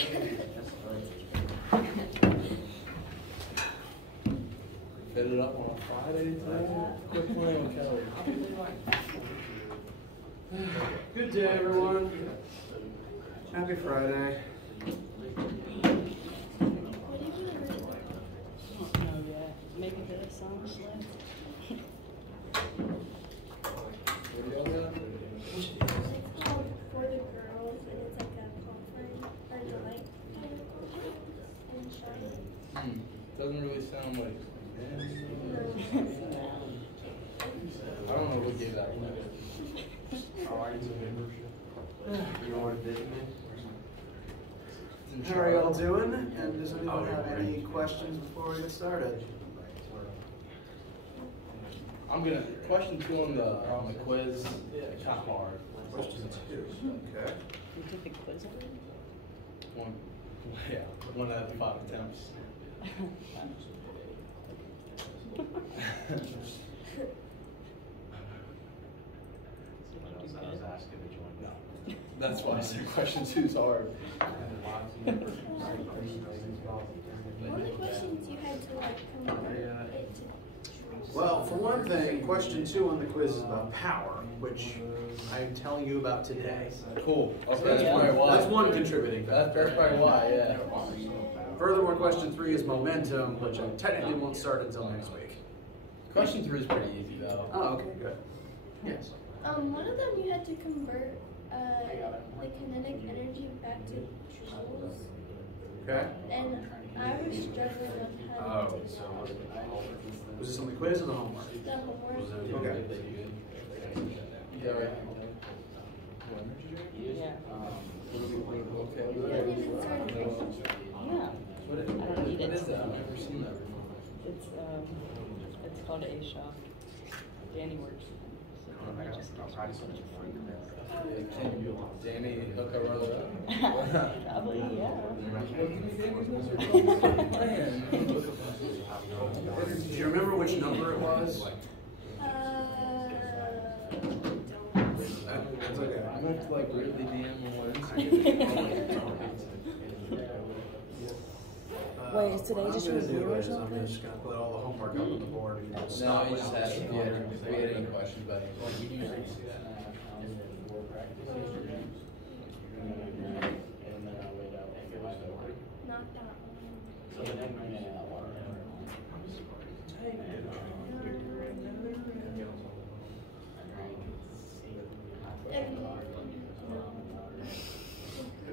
Fit it up on a Friday today? Quick plan with Kelly. Good day, everyone. Happy Friday. Make it to the song slip. What do y'all got? It's called For the Girls, and it's like a conference or delight kind of conference in Charlotte. Doesn't really sound like. I don't know what gave that one. You want to visit me? How are y'all doing? And does anyone have any questions before we get started? I'm gonna question 2 on the quiz. It's kind of hard. Question 2. Okay. You took the quiz already? 1, yeah, 1 out of 5 attempts. No. That's why I said question 2 is hard. What were the questions you had to like convert it to? Well, for one thing, question 2 on the quiz is about power, which I'm telling you about today. Cool. Okay, So that's probably why. That's one contributing That's factor. probably why, yeah. Furthermore, question 3 is momentum, which I technically won't start until next week. Question 3 is pretty easy though. Oh, okay, good. Yes. One of them you had to convert the kinetic energy back to joules, Okay. and I was struggling with how to do that. Was this on the quiz or the homework? The homework. Okay. Yeah, right. Yeah. Okay. You haven't even started. Yeah. What I don't need it. is that? I've never seen that before. It's called A-Shop. Danny works. So I just Can you, Danny, hook a roller up? Probably, yeah. Do you remember which number it was? That's okay. I'm not like really damn ones. Wait, is today just what I'm review gonna do or is I'm something? just gonna put all the homework up on the board and No, stop we when just else had, is if we had any questions, but we can usually see that. Not that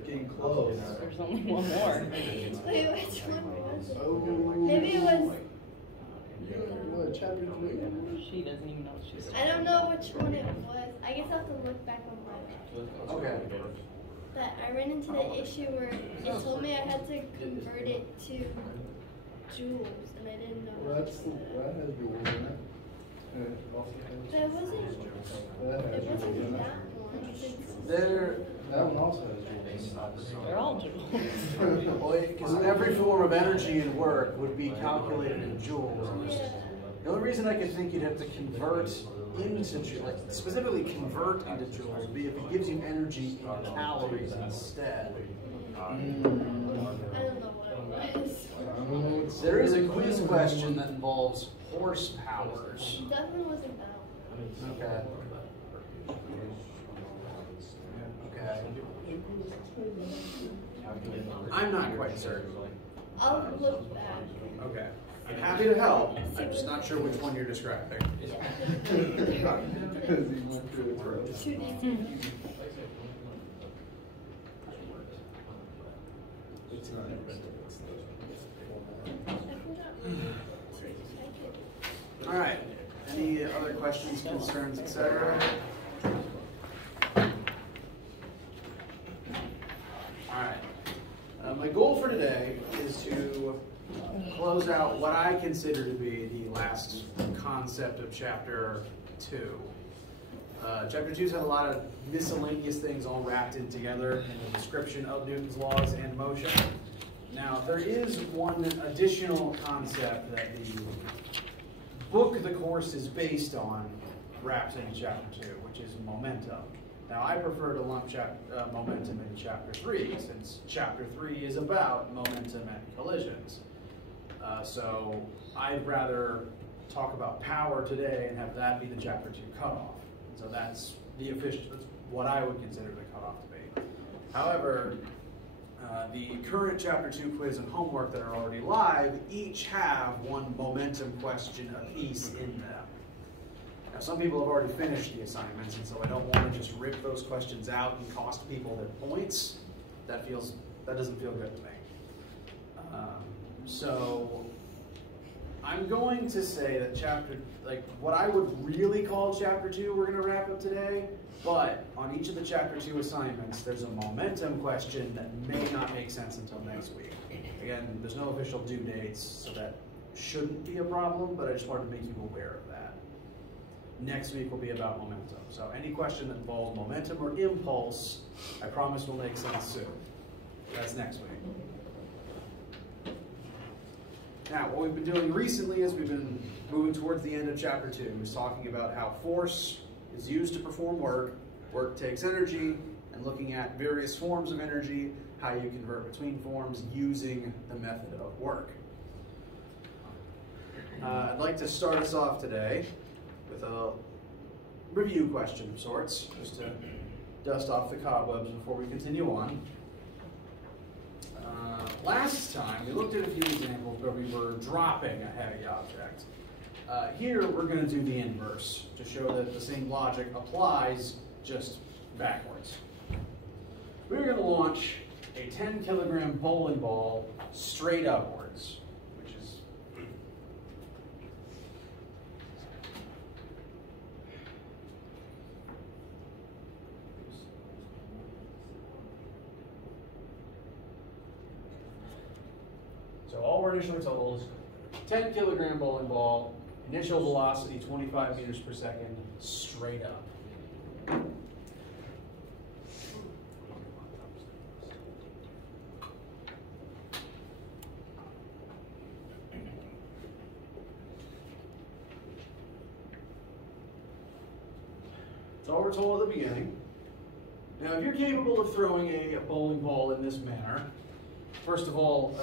Getting close. There's only one more. Wait, which one was it? Oh. Maybe it was. What, chapter 3? She doesn't even know what she's I don't know which one it was. I guess I'll have to look back on my. Okay. But I ran into the issue where it told me I had to convert it to joules, and I didn't know. Well, that has joules in it. But it wasn't. It wasn't that one. That one also has joules. They're all jewels. Well, because every form of energy and work would be calculated in joules. Yeah. The only reason I could think you'd have to convert into joules, like specifically convert into joules, would be if it gives you energy in calories instead. I don't know what it was. There is a quiz question that involves horsepowers. It definitely wasn't that one. Okay. Okay. I'm not quite certain. I'll look back. Okay. I'm happy to help. I'm just not sure which one you're describing. All right. Any other questions, concerns, etc.? All right. My goal for today is to close out what I consider to be the last concept of Chapter 2. Chapter 2's had a lot of miscellaneous things all wrapped in together in the description of Newton's laws and motion. Now, there is one additional concept that the book the course is based on wraps into Chapter 2, which is momentum. Now, I prefer to lump momentum in chapter 3, since chapter 3 is about momentum and collisions. So I'd rather talk about power today and have that be the chapter 2 cutoff. So that's that's what I would consider the cutoff to be. However, the current chapter 2 quiz and homework that are already live each have one momentum question apiece in them. Now, some people have already finished the assignments, and so I don't want to just rip those questions out and cost people their points. That doesn't feel good to me. So I'm going to say that what I would really call chapter 2, we're going to wrap up today. But on each of the chapter 2 assignments, there's a momentum question that may not make sense until next week. Again, there's no official due dates, so that shouldn't be a problem, but I just wanted to make you aware of that. Next week will be about momentum. So any question that involves momentum or impulse, I promise will make sense soon. That's next week. Now, what we've been doing recently is we've been moving towards the end of chapter 2, is talking about how force is used to perform work, work takes energy, and looking at various forms of energy, how you convert between forms using the method of work. I'd like to start us off today with a review question of sorts, just to dust off the cobwebs before we continue on. Last time, we looked at a few examples where we were dropping a heavy object. Here, we're going to do the inverse to show that the same logic applies, just backwards. We're going to launch a 10-kilogram bowling ball straight upwards, which is so all we're initially told is 10-kilogram bowling ball, initial velocity 25 meters per second, straight up. That's all we're told at the beginning. Now, if you're capable of throwing a bowling ball in this manner, first of all,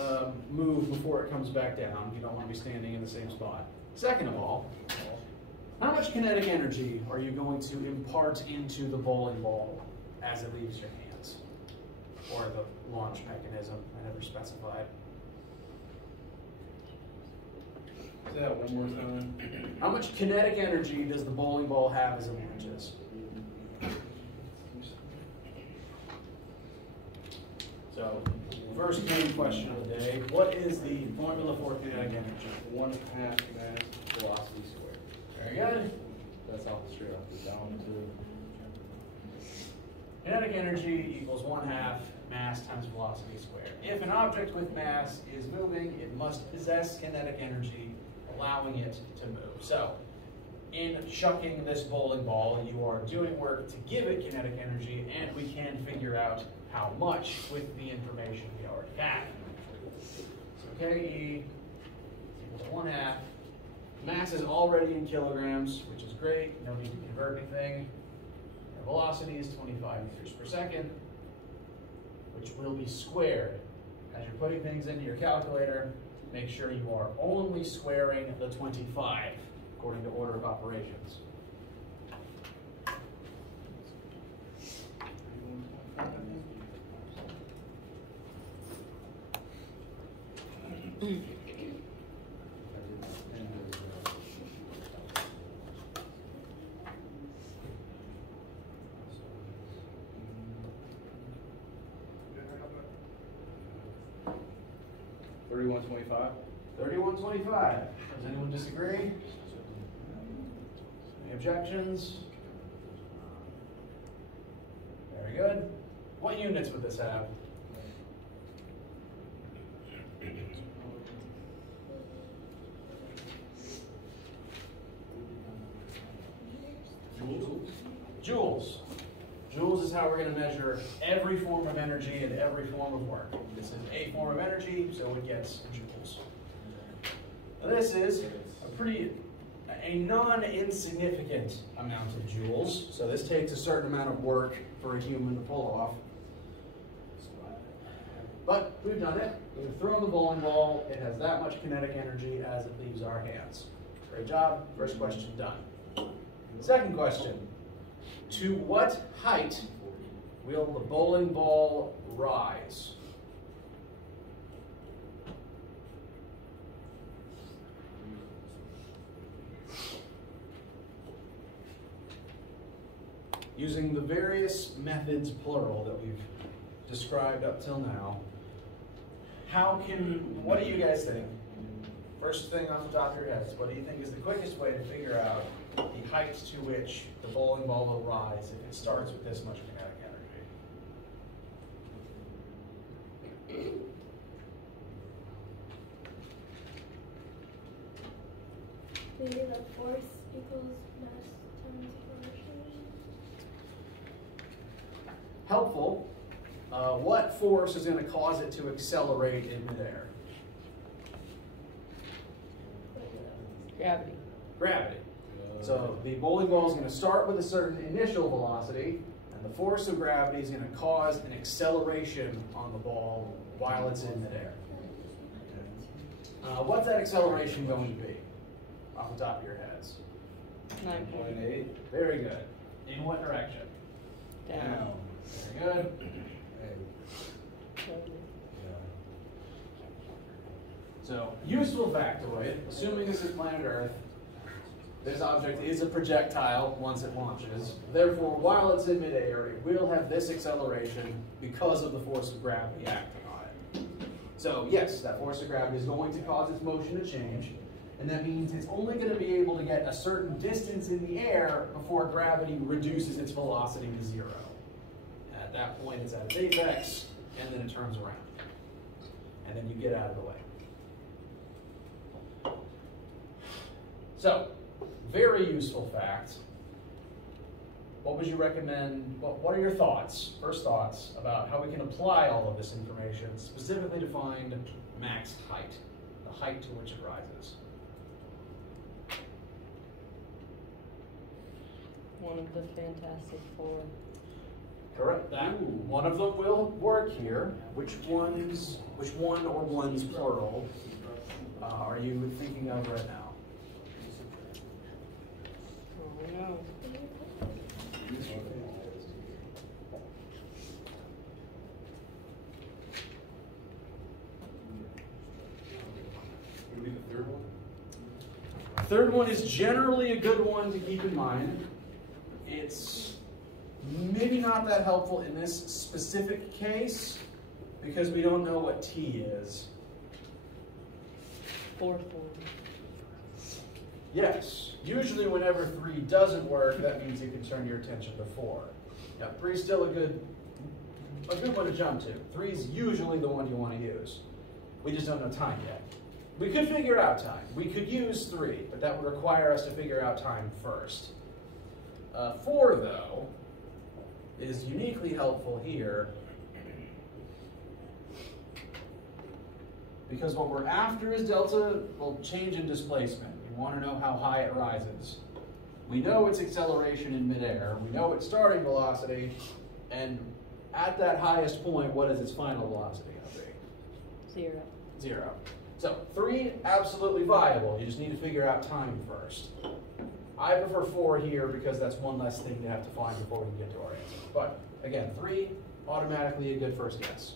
move before it comes back down. You don't want to be standing in the same spot. Second of all, how much kinetic energy are you going to impart into the bowling ball as it leaves your hands? Or the launch mechanism, I never specified. Say that one more time. How much kinetic energy does the bowling ball have as it launches? So, first main question of the day, what is the formula for kinetic energy? 1/2 mass velocity squared. Very good. That's off the straight off the down to. Kinetic energy equals 1/2 mass times velocity squared. If an object with mass is moving, it must possess kinetic energy, allowing it to move. So, in chucking this bowling ball, you are doing work to give it kinetic energy, and we can figure out how much with the information we already have. So KE equals 1/2. Mass is already in kilograms, which is great. No need to convert anything. The velocity is 25 meters per second, which will be squared. As you're putting things into your calculator, make sure you are only squaring the 25 according to order of operations. $31.25. 31.25. Does anyone disagree? Any objections? Very good. What units would this have? Joules. Joules is how we're going to measure every form of energy and every form of work. This is a form of energy, so it gets joules. Now this is a pretty a non-insignificant amount of joules. So this takes a certain amount of work for a human to pull off. But we've done it. We've thrown the bowling ball. It has that much kinetic energy as it leaves our hands. Great job. First question done. Second question. To what height will the bowling ball rise? Using the various methods, plural, that we've described up till now, what do you guys think? First thing off the top of your heads, what do you think is the quickest way to figure out the height to which the bowling ball will rise if it starts with this much kinetic energy? Maybe the force equals mass times acceleration. Helpful. What force is going to cause it to accelerate in midair? Gravity. Gravity. So the bowling ball is going to start with a certain initial velocity, and the force of gravity is going to cause an acceleration on the ball while it's in midair. What's that acceleration going to be? Off the top of your heads. 9.8. Very good. In what direction? Down. Very good. So, useful factoid, assuming this is planet Earth, this object is a projectile once it launches. Therefore, while it's in midair, it will have this acceleration because of the force of gravity acting on it. So, yes, that force of gravity is going to cause its motion to change, and that means it's only going to be able to get a certain distance in the air before gravity reduces its velocity to 0. At that point, it's at its apex, and then it turns around. And then you get out of the way. So, very useful fact. What would you recommend, what are your thoughts, first thoughts, about how we can apply all of this information, specifically to find max height, the height to which it rises? One of the Fantastic Four. Correct. That one of them will work here. Which one or ones plural are you thinking of right now? Oh no. Would be the third one? Third one is generally a good one to keep in mind. It's maybe not that helpful in this specific case because we don't know what T is. Fourth one. Yes, usually whenever 3 doesn't work, that means you can turn your attention to 4. Yeah, 3 is still a good one to jump to. 3 is usually the one you want to use. We just don't know time yet. We could figure out time. We could use 3, but that would require us to figure out time first. 4, though, is uniquely helpful here because what we're after is delta, well, change in displacement. We want to know how high it rises. We know its acceleration in midair. We know its starting velocity. And at that highest point, what is its final velocity going to be? 0. 0. So 3, absolutely viable. You just need to figure out time first. I prefer 4 here because that's one less thing to have to find before we can get to our answer. But again, 3, automatically a good first guess.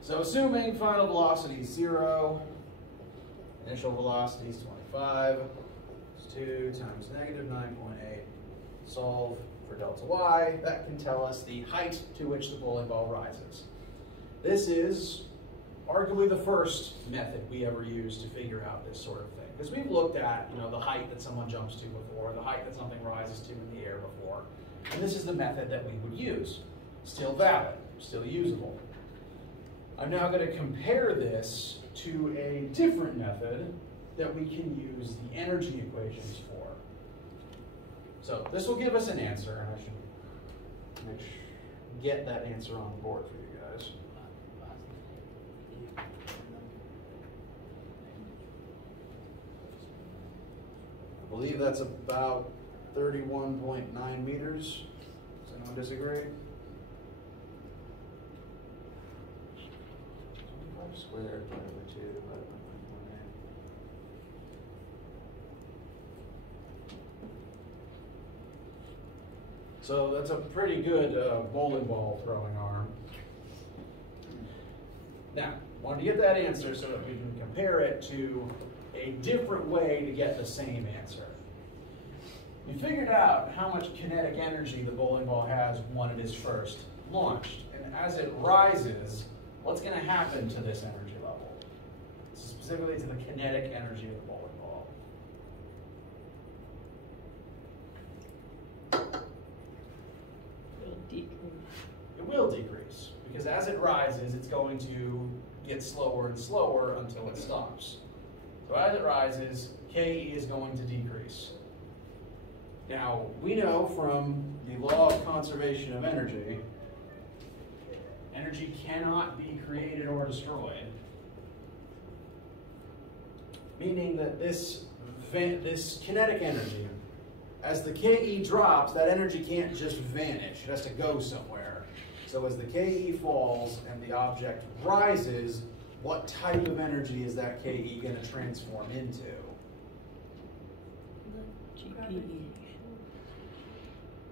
So assuming final velocity is 0, initial velocity is 25, it's 2 times negative 9.8, solve for delta y, that can tell us the height to which the bowling ball rises. This is arguably the first method we ever used to figure out this sort of thing. Because we've looked at, the height that someone jumps to before, the height that something rises to in the air before, and this is the method that we would use. Still valid, still usable. I'm now going to compare this to a different method that we can use the energy equations for. So this will give us an answer, and I should get that answer on the board for you guys. believe that's about 31.9 meters. Does anyone disagree? 25 squared divided by 2 divided by 9.8. So that's a pretty good bowling ball throwing arm. Now, wanted to get that answer so that we can compare it to a different way to get the same answer. We figured out how much kinetic energy the bowling ball has when it is first launched. And as it rises, what's going to happen to this energy level? Specifically to the kinetic energy of the bowling ball. It'll decrease. It will decrease, because as it rises, it's going to get slower and slower until it stops. So as it rises, Ke is going to decrease. Now, we know from the law of conservation of energy, energy cannot be created or destroyed, meaning that this kinetic energy, as the Ke drops, that energy can't just vanish. It has to go somewhere. So as the Ke falls and the object rises, what type of energy is that Ke going to transform into? GPE.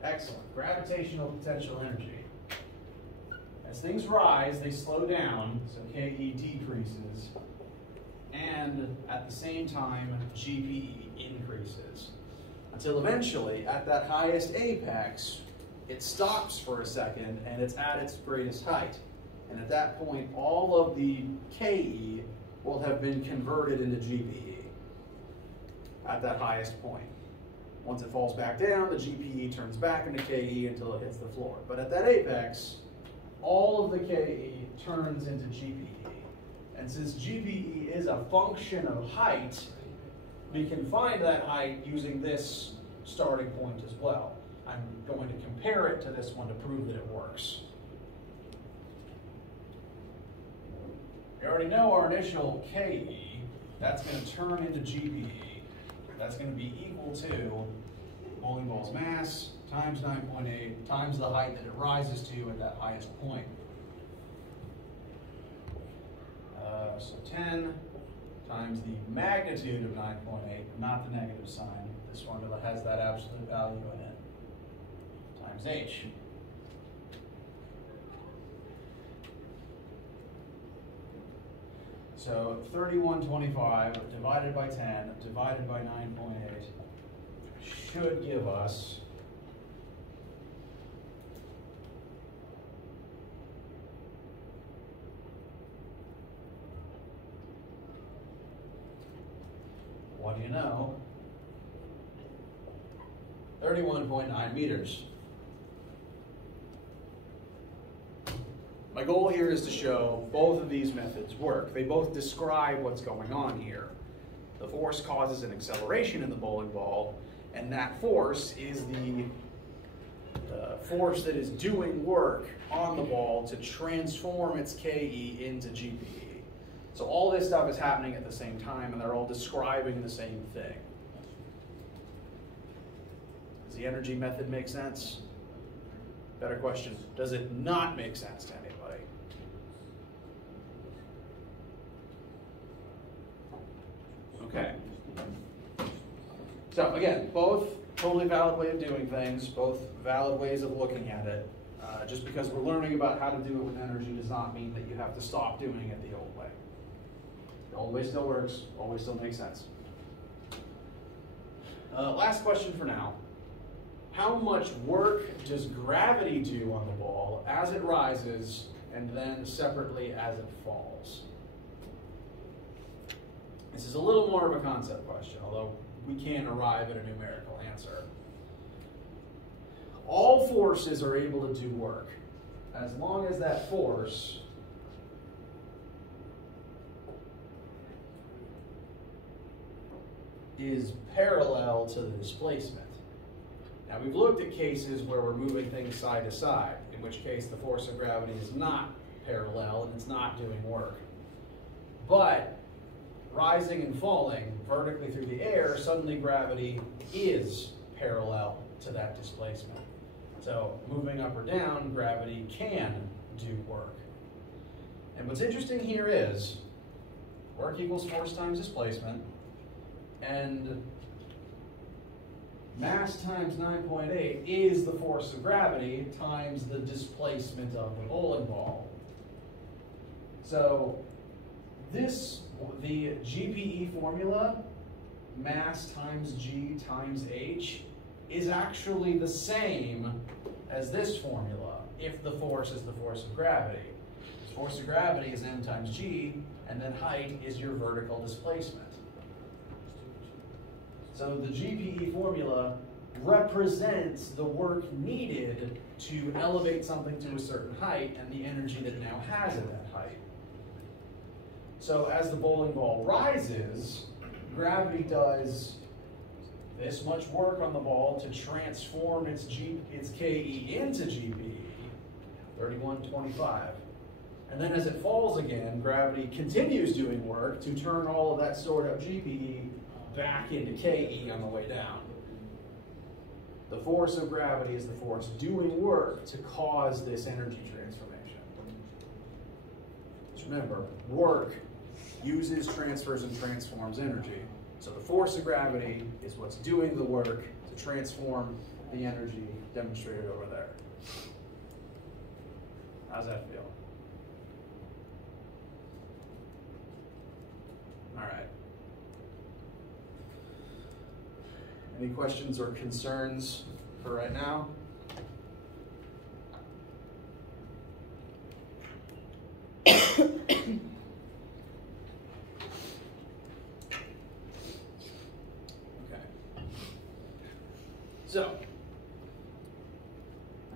Excellent. Gravitational potential energy. As things rise, they slow down, so Ke decreases, and at the same time, GPE increases. Until eventually, at that highest apex, it stops for a second and it's at its greatest height. And at that point, all of the Ke will have been converted into GPE at that highest point. Once it falls back down, the GPE turns back into Ke until it hits the floor. But at that apex, all of the Ke turns into GPE. And since GPE is a function of height, we can find that height using this starting point as well. I'm going to compare it to this one to prove that it works. We already know our initial Ke, that's going to turn into GPE. That's going to be equal to bowling ball's mass times 9.8 times the height that it rises to at that highest point. So 10 times the magnitude of 9.8, not the negative sign. This formula has that absolute value in it, times h. So 3125 divided by 10 divided by 9.8 should give us what do you know? 31.9 meters. My goal here is to show both of these methods work. They both describe what's going on here. The force causes an acceleration in the bowling ball, and that force is the force that is doing work on the ball to transform its Ke into GPE. So all this stuff is happening at the same time, and they're all describing the same thing. Does the energy method make sense? Better question, does it not make sense to anybody? Okay. So again, both totally valid way of doing things, both valid ways of looking at it. Just because we're learning about how to do it with energy does not mean that you have to stop doing it the old way. The old way still works, always still makes sense. Last question for now. How much work does gravity do on the ball as it rises and then separately as it falls? This is a little more of a concept question, although we can arrive at a numerical answer. All forces are able to do work as long as that force is parallel to the displacement. Now we've looked at cases where we're moving things side to side, in which case the force of gravity is not parallel and it's not doing work. But rising and falling vertically through the air, suddenly gravity is parallel to that displacement. So moving up or down, gravity can do work. And what's interesting here is work equals force times displacement, and mass times 9.8 is the force of gravity times the displacement of the bowling ball. So the GPE formula, mass times G times H, is actually the same as this formula if the force is the force of gravity. The force of gravity is m times g, and then height is your vertical displacement. So the GPE formula represents the work needed to elevate something to a certain height and the energy that now has at that height. So as the bowling ball rises, gravity does this much work on the ball to transform its KE into GPE, 3125. And then as it falls again, gravity continues doing work to turn all of that stored up GPE back into KE on the way down. The force of gravity is the force doing work to cause this energy transformation. Just remember, work uses, transfers, and transforms energy. So the force of gravity is what's doing the work to transform the energy demonstrated over there. How's that feel? All right. Any questions or concerns for right now? So,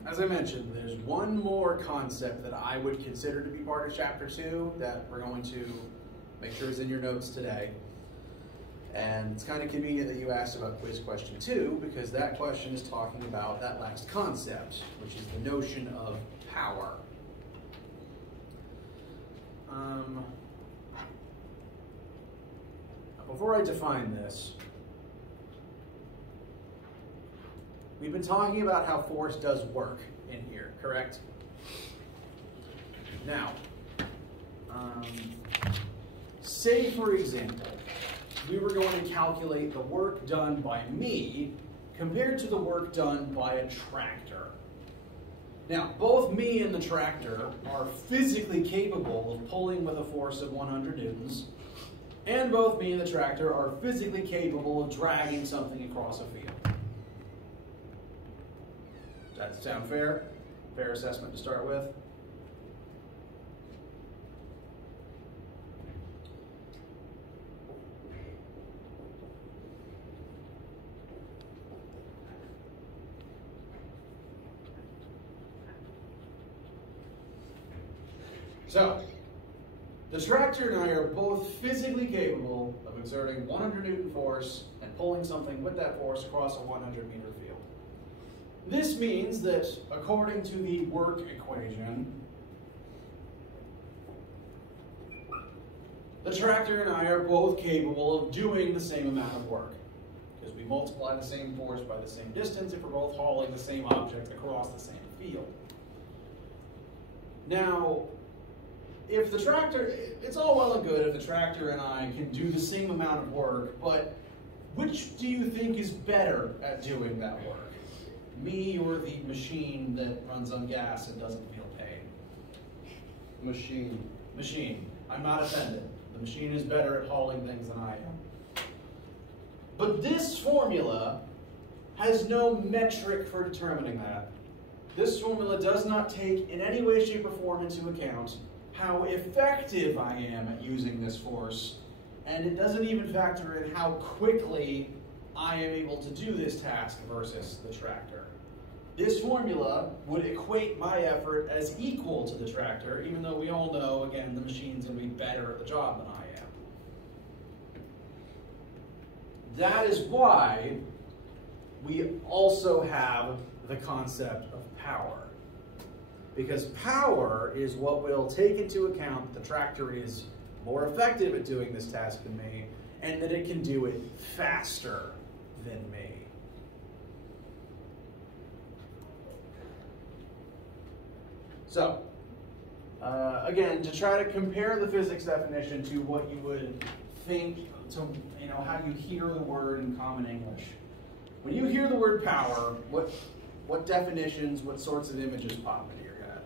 as I mentioned, there's one more concept that I would consider to be part of Chapter 2 that we're going to make sure is in your notes today. And it's kind of convenient that you asked about quiz question 2, because that question is talking about that last concept, which is the notion of power. Before I define this, we've been talking about how force does work in here, correct? Now, say for example, we were going to calculate the work done by me compared to the work done by a tractor. Now, both me and the tractor are physically capable of pulling with a force of 100 newtons, and both me and the tractor are physically capable of dragging something across a field. Does that sound fair? Fair assessment to start with? So, the tractor and I are both physically capable of exerting 100 Newton force and pulling something with that force across a 100 meter field. This means that, according to the work equation, the tractor and I are both capable of doing the same amount of work, because we multiply the same force by the same distance if we're both hauling the same object across the same field. Now, if the tractor, it's all well and good if the tractor and I can do the same amount of work, but which do you think is better at doing that work? Me or the machine that runs on gas and doesn't feel pain? Machine. Machine. I'm not offended. The machine is better at hauling things than I am. But this formula has no metric for determining that. This formula does not take in any way, shape, or form into account how effective I am at using this force, and it doesn't even factor in how quickly I am able to do this task versus the tractor. This formula would equate my effort as equal to the tractor, even though we all know, again, the machine's going to be better at the job than I am. That is why we also have the concept of power. Because power is what will take into account that the tractor is more effective at doing this task than me, and that it can do it faster than me. So, again, to try to compare the physics definition to what you would think, to how you hear the word in common English. When you hear the word power, what definitions, what sorts of images pop into your head?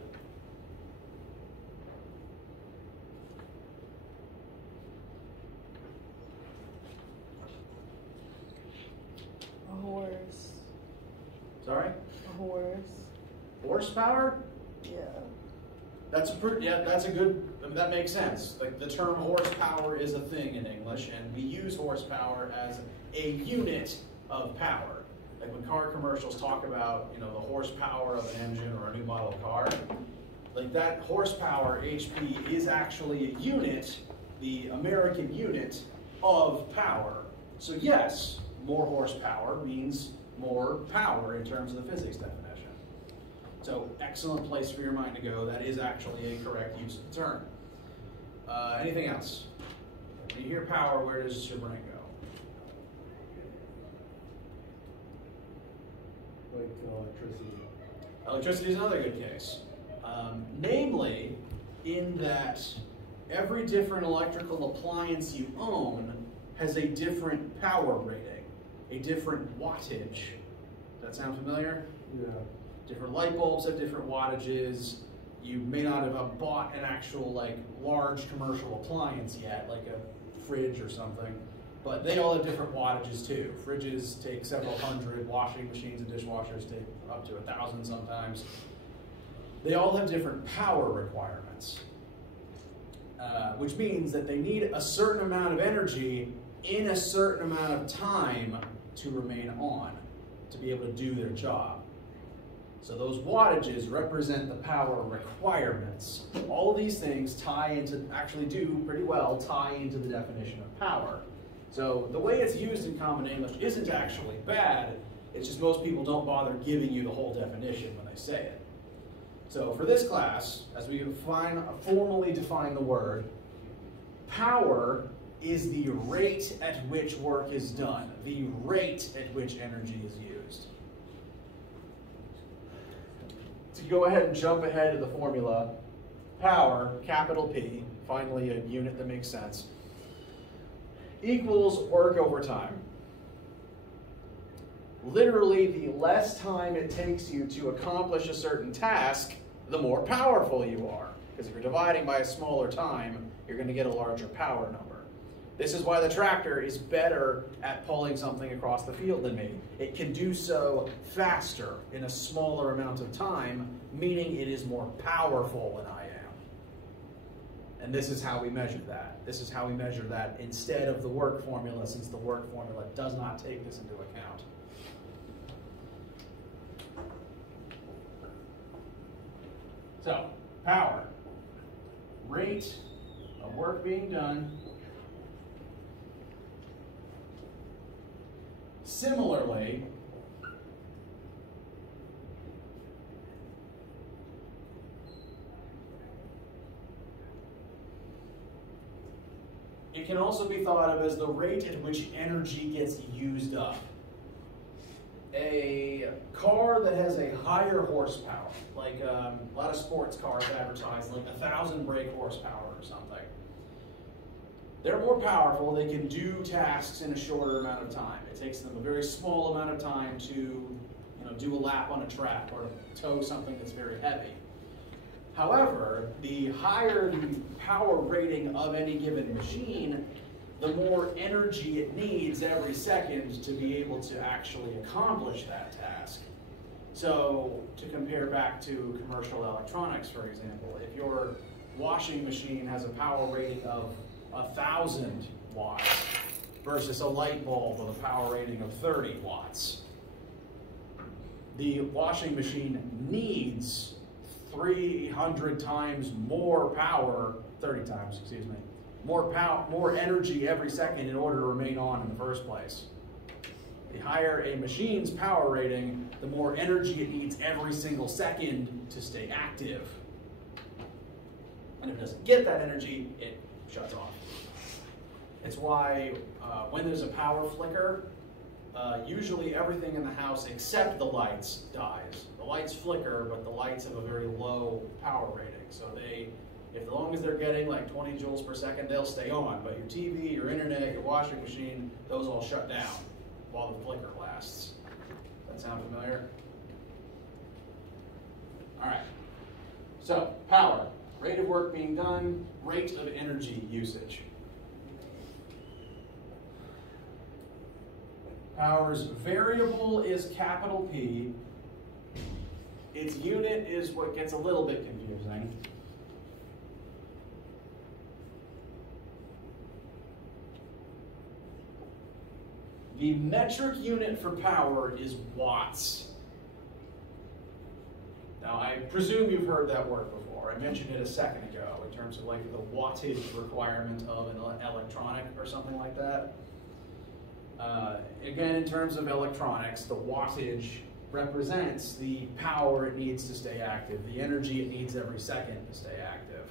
A horse. Sorry? A horse. Horsepower? Yeah. That's a good, that makes sense. Like the term horsepower is a thing in English, and we use horsepower as a unit of power. Like when car commercials talk about, the horsepower of an engine or a new model car, like that horsepower, HP, is actually a unit, the American unit of power. So yes, more horsepower means more power in terms of the physics definition. So excellent place for your mind to go. That is actually a correct use of the term. Anything else? When you hear power, where does your brain go? Like electricity. Electricity is another good case. Namely, in that every different electrical appliance you own has a different power rating, a different wattage. Does that sound familiar? Yeah. Different light bulbs have different wattages. You may not have bought an actual large commercial appliance yet, like a fridge or something, but they all have different wattages too. Fridges take several hundred, washing machines and dishwashers take up to 1,000 sometimes. They all have different power requirements, which means that they need a certain amount of energy in a certain amount of time to remain on, to be able to do their job. So those wattages represent the power requirements. All of these things actually do pretty well tie into the definition of power. So the way it's used in common English isn't actually bad, it's just most people don't bother giving you the whole definition when they say it. So for this class, as we formally define the word, power is the rate at which work is done, the rate at which energy is used. To go ahead and jump ahead to the formula, power, capital P, finally a unit that makes sense, equals work over time. Literally, the less time it takes you to accomplish a certain task, the more powerful you are. Because if you're dividing by a smaller time, you're going to get a larger power number. This is why the tractor is better at pulling something across the field than me. It can do so faster in a smaller amount of time, meaning it is more powerful than I am. And this is how we measure that. This is how we measure that instead of the work formula, since the work formula does not take this into account. So, power, rate of work being done. Similarly, it can also be thought of as the rate at which energy gets used up. A car that has a higher horsepower, like a lot of sports cars advertise, like 1,000 brake horsepower or something. They're more powerful, they can do tasks in a shorter amount of time. It takes them a very small amount of time to do a lap on a track or to tow something that's very heavy. However, the higher the power rating of any given machine, the more energy it needs every second to be able to actually accomplish that task. So, to compare back to commercial electronics, for example, if your washing machine has a power rating of 1,000 watts versus a light bulb with a power rating of 30 watts, the washing machine needs 300 times more power, 30 times, excuse me, more energy every second in order to remain on in the first place. The higher a machine's power rating, the more energy it needs every single second to stay active. And if it doesn't get that energy, it shuts off. It's why when there's a power flicker, usually everything in the house except the lights dies. The lights flicker, but the lights have a very low power rating. So as long as they're getting like 20 joules per second, they'll stay on. But your TV, your internet, your washing machine, those all shut down while the flicker lasts. Does that sound familiar? All right. So power, rate of work being done, rate of energy usage. Power's variable is capital P. Its unit is what gets a little bit confusing. The metric unit for power is watts. Now, I presume you've heard that word before. I mentioned it a second ago in terms of like the wattage requirement of an electronic or something like that. Again, in terms of electronics, the wattage represents the power it needs to stay active, the energy it needs every second to stay active.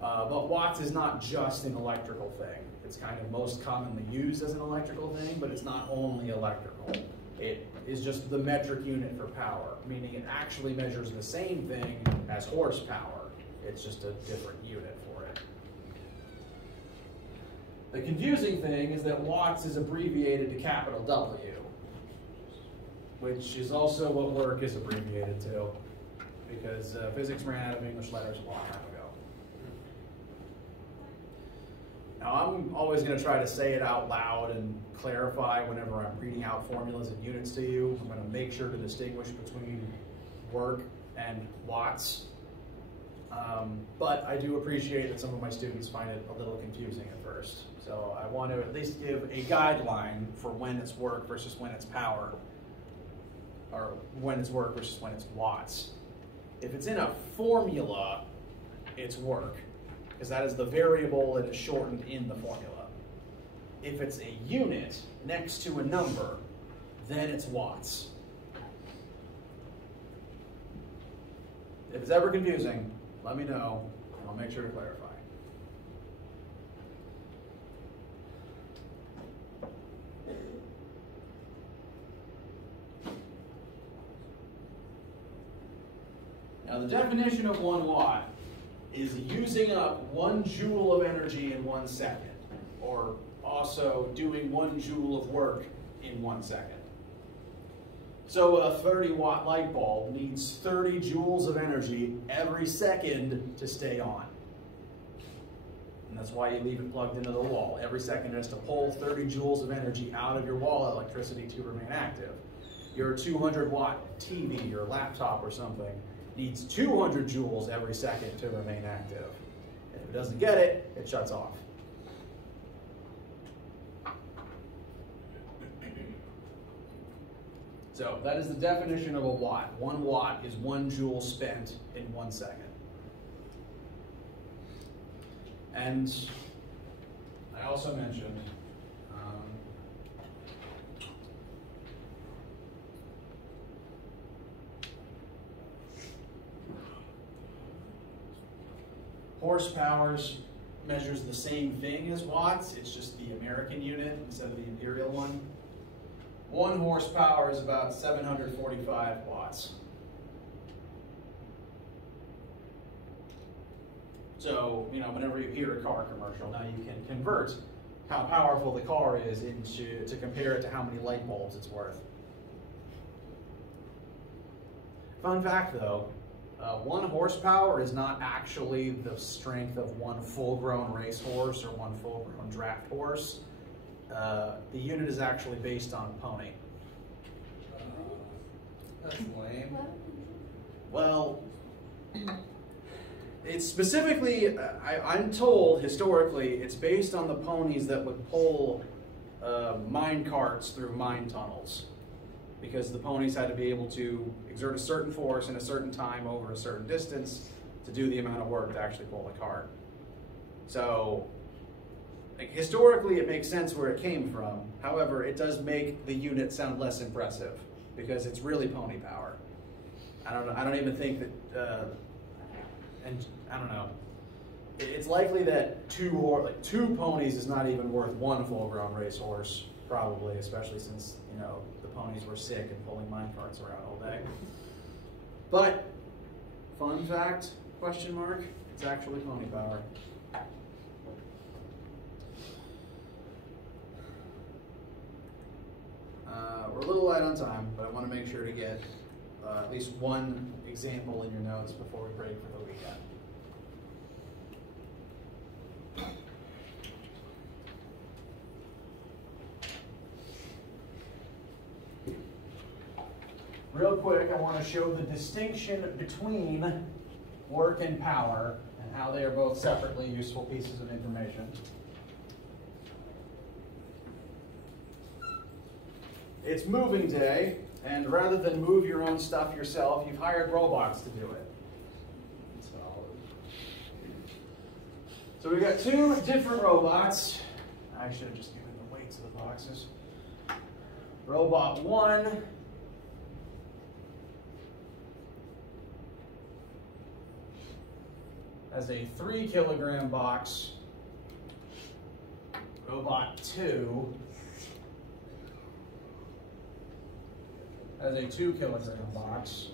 But watts is not just an electrical thing. It's kind of most commonly used as an electrical thing, but it's not only electrical. It is just the metric unit for power, meaning it actually measures the same thing as horsepower. It's just a different unit for it. The confusing thing is that watts is abbreviated to capital W, which is also what work is abbreviated to, because physics ran out of English letters a long time ago. Now, I'm always going to try to say it out loud and clarify whenever I'm reading out formulas and units to you. I'm going to make sure to distinguish between work and watts. But I do appreciate that some of my students find it a little confusing at first. So I want to at least give a guideline for when it's work versus when it's power, or when it's work versus when it's watts. If it's in a formula, it's work, because that is the variable that is shortened in the formula. If it's a unit next to a number, then it's watts. If it's ever confusing, let me know, and I'll make sure to clarify. Now, the definition of 1 watt is using up 1 joule of energy in 1 second, or also doing 1 joule of work in 1 second. So a 30-watt light bulb needs 30 joules of energy every second to stay on. And that's why you leave it plugged into the wall. Every second it has to pull 30 joules of energy out of your wall electricity to remain active. Your 200-watt TV or laptop or something needs 200 joules every second to remain active. And if it doesn't get it, it shuts off. So that is the definition of a watt. 1 watt is 1 joule spent in 1 second. And I also mentioned horsepower measures the same thing as watts. It's just the American unit instead of the imperial one. 1 horsepower is about 745 watts. So, whenever you hear a car commercial, now you can convert how powerful the car is to compare it to how many light bulbs it's worth. Fun fact though, 1 horsepower is not actually the strength of 1 full-grown racehorse or 1 full-grown draft horse. The unit is actually based on a pony. That's lame. Well, it's specifically, I'm told historically, it's based on the ponies that would pull mine carts through mine tunnels, because the ponies had to be able to exert a certain force in a certain time over a certain distance to do the amount of work to actually pull the cart. So, historically, it makes sense where it came from. However, it does make the unit sound less impressive because it's really pony power. I don't even think that, and I don't know. it's likely that two ponies is not even worth one full-grown racehorse, probably, especially since, you know, the ponies were sick and pulling mine carts around all day. But, fun fact, question mark, it's actually pony power. We're a little light on time, but I want to make sure to get at least one example in your notes before we break for the weekend. Real quick, I want to show the distinction between work and power and how they are both separately useful pieces of information. It's moving day, and rather than move your own stuff yourself, you've hired robots to do it. So we've got two different robots. I should have just given the weights of the boxes. Robot 1 has a 3-kilogram box. Robot 2 has a 2-kilogram box.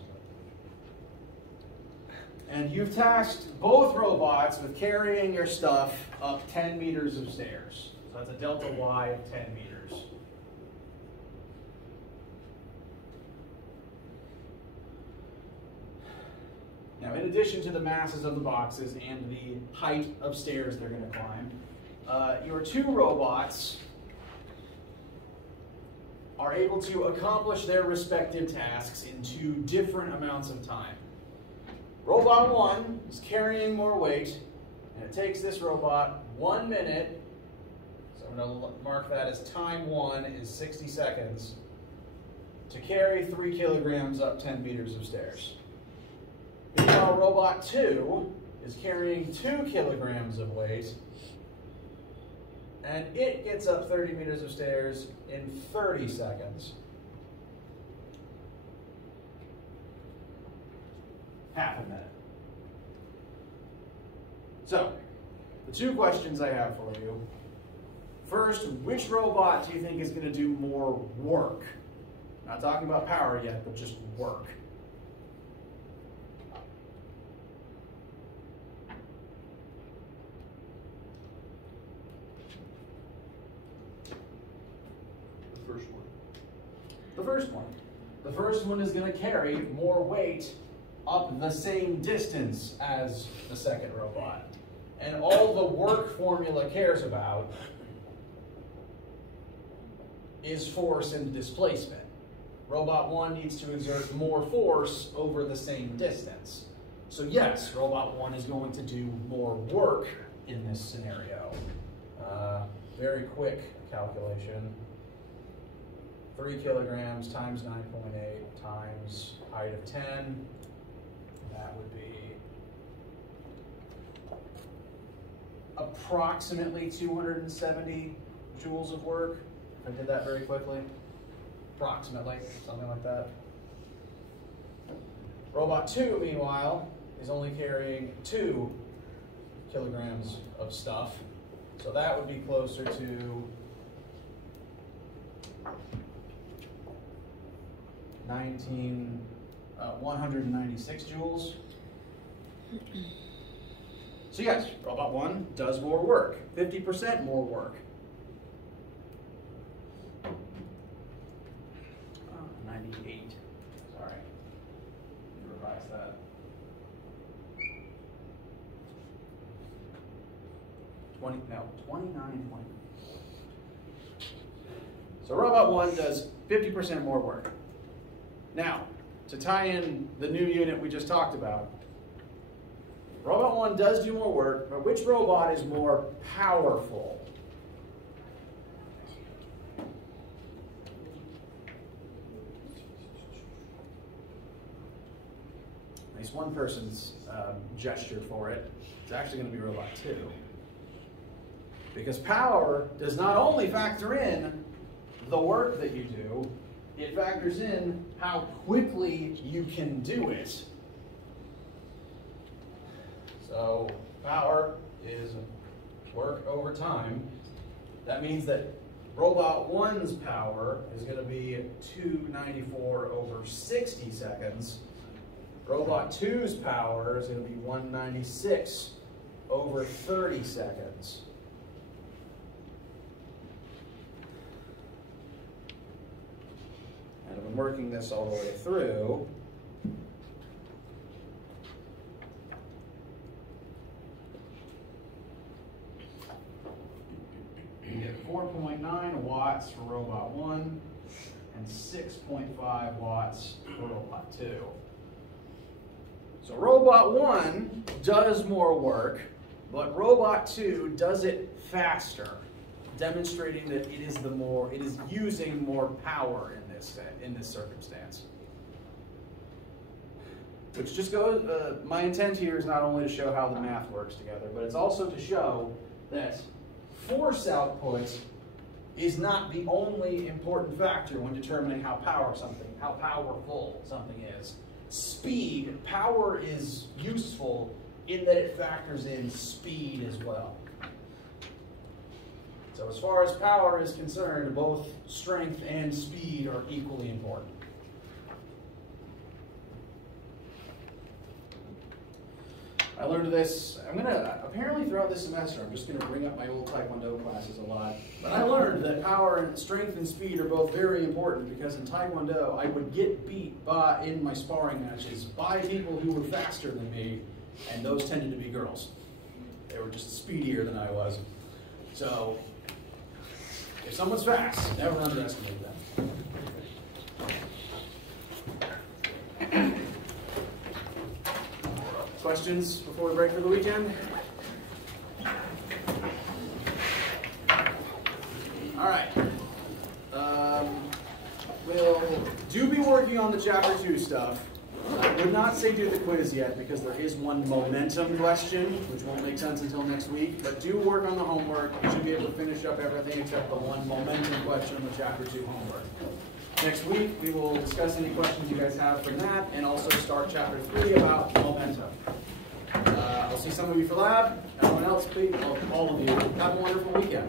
And you've tasked both robots with carrying your stuff up 10 meters of stairs. So that's a delta Y of 10 meters. Now, in addition to the masses of the boxes and the height of stairs they're going to climb, your two robots are able to accomplish their respective tasks in 2 different amounts of time. Robot 1 is carrying more weight, and it takes this robot 1 minute, so I'm going to mark that as time 1 is 60 seconds, to carry 3 kilograms up 10 meters of stairs. Meanwhile, Robot 2 is carrying 2 kilograms of weight, and it gets up 30 meters of stairs in 30 seconds. Half a minute. So, the 2 questions I have for you. First, which robot do you think is going to do more work? Not talking about power yet, but just work. The first one is going to carry more weight up the same distance as the second robot. And all the work formula cares about is force and displacement. Robot 1 needs to exert more force over the same distance. So yes, Robot 1 is going to do more work in this scenario. Very quick calculation. 3 kilograms times 9.8 times height of 10. That would be approximately 270 joules of work. I did that very quickly. Approximately, something like that. Robot 2, meanwhile, is only carrying 2 kilograms of stuff. So that would be closer to 196 joules. So yes, Robot 1 does more work, 50% more work. 98, sorry, revise that. 29. So Robot 1 does 50% more work. Now, to tie in the new unit we just talked about, Robot 1 does do more work, but which robot is more powerful? At least one person's gesture for it. It's actually going to be Robot 2. Because power does not only factor in the work that you do, it factors in how quickly you can do it. So power is work over time. That means that robot 1's power is going to be 294 over 60 seconds. Robot 2's power is going to be 196 over 30 seconds. And I'm working this all the way through. You get 4.9 watts for robot 1 and 6.5 watts for robot 2. So robot 1 does more work, but robot 2 does it faster, demonstrating that it is using more power in this circumstance. Which just goes, my intent here is not only to show how the math works together, but it's also to show that force output is not the only important factor when determining how powerful something is. Power is useful in that it factors in speed as well. So as far as power is concerned, both strength and speed are equally important. I learned this, apparently throughout this semester, I'm just going to bring up my old Taekwondo classes a lot. But I learned that power and strength and speed are both very important because in Taekwondo, I would get beat in my sparring matches by people who were faster than me, and those tended to be girls. They were just speedier than I was. So, if someone's fast, never underestimate them. Questions before we break for the weekend? All right. We'll be working on the Chapter 2 stuff. I would not say do the quiz yet because there is one momentum question, which won't make sense until next week. But do work on the homework. You should be able to finish up everything except the one momentum question on the Chapter 2 homework. Next week, we will discuss any questions you guys have from that and also start Chapter 3 about momentum. I'll see some of you for lab. Everyone else, please, all of you, have a wonderful weekend.